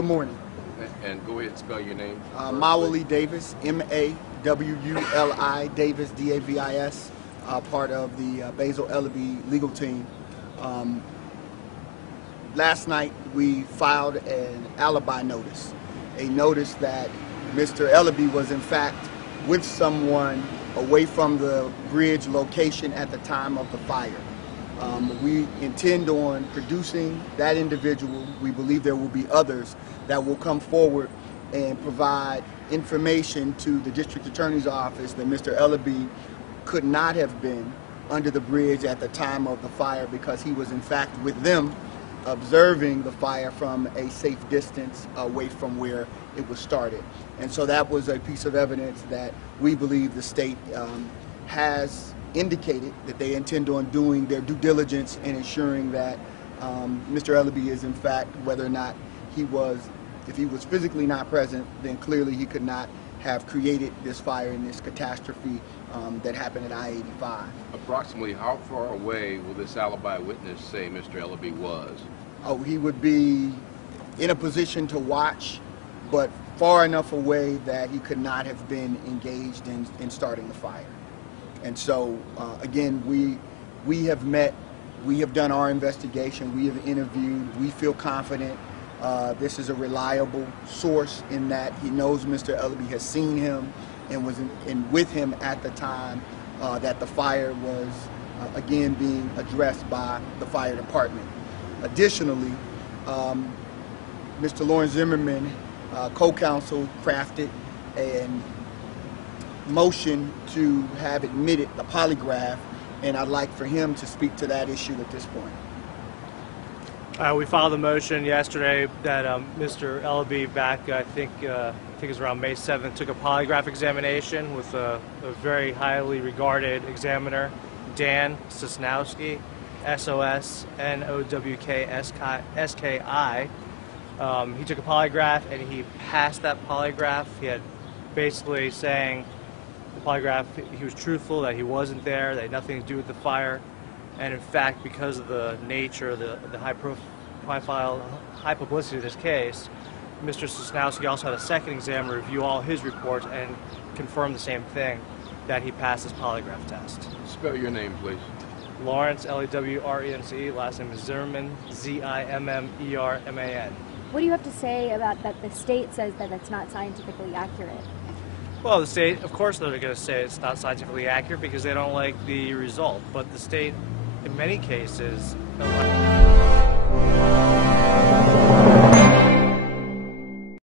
Good morning. And go ahead and spell your name. Mawuli Davis, M-A-W-U-L-I, Davis, D-A-V-I-S, part of the Basil Eleby legal team. Last night we filed an alibi notice, a notice that Mr. Eleby was in fact with someone away from the bridge location at the time of the fire. We intend on producing that individual. We believe there will be others that will come forward and provide information to the district attorney's office that Mr. Eleby could not have been under the bridge at the time of the fire because he was in fact with them observing the fire from a safe distance away from where it was started. And so that was a piece of evidence that we believe the state has indicated that they intend on doing their due diligence in ensuring that Mr. Eleby is in fact, whether or not if he was physically not present, then clearly he could not have created this fire and this catastrophe that happened at I-85. Approximately how far away will this alibi witness say Mr. Eleby was? Oh, he would be in a position to watch, but far enough away that he could not have been engaged in starting the fire. And so, again, we have met, we have done our investigation, we have interviewed, we feel confident. This is a reliable source in that he knows Mr. Eleby has seen him and was with him at the time that the fire was, again, being addressed by the fire department. Additionally, Mr. Lawrence Zimmerman, co-counsel, crafted a motion to have admitted the polygraph, and I'd like for him to speak to that issue at this point. We filed a motion yesterday that Mr. Eleby back, I think it was around May 7th, took a polygraph examination with a very highly regarded examiner, Dan Sosnowski, S-O-S-N-O-W-K-S-K-I. He took a polygraph and he passed that polygraph. He had basically saying the polygraph, he was truthful, that he wasn't there, that had nothing to do with the fire. And in fact, because of the nature, the high profile, high publicity of this case, Mr. Sosnowski also had a second examiner review all his reports and confirm the same thing, that he passed his polygraph test. Spell your name, please. Lawrence, L-E-W-R-E-N-C-E, last name is Zimmerman, Z-I-M-M-E-R-M-A-N. What do you have to say about that the state says that it's not scientifically accurate? Well, the state, of course they're going to say it's not scientifically accurate because they don't like the result, but the state, in many cases,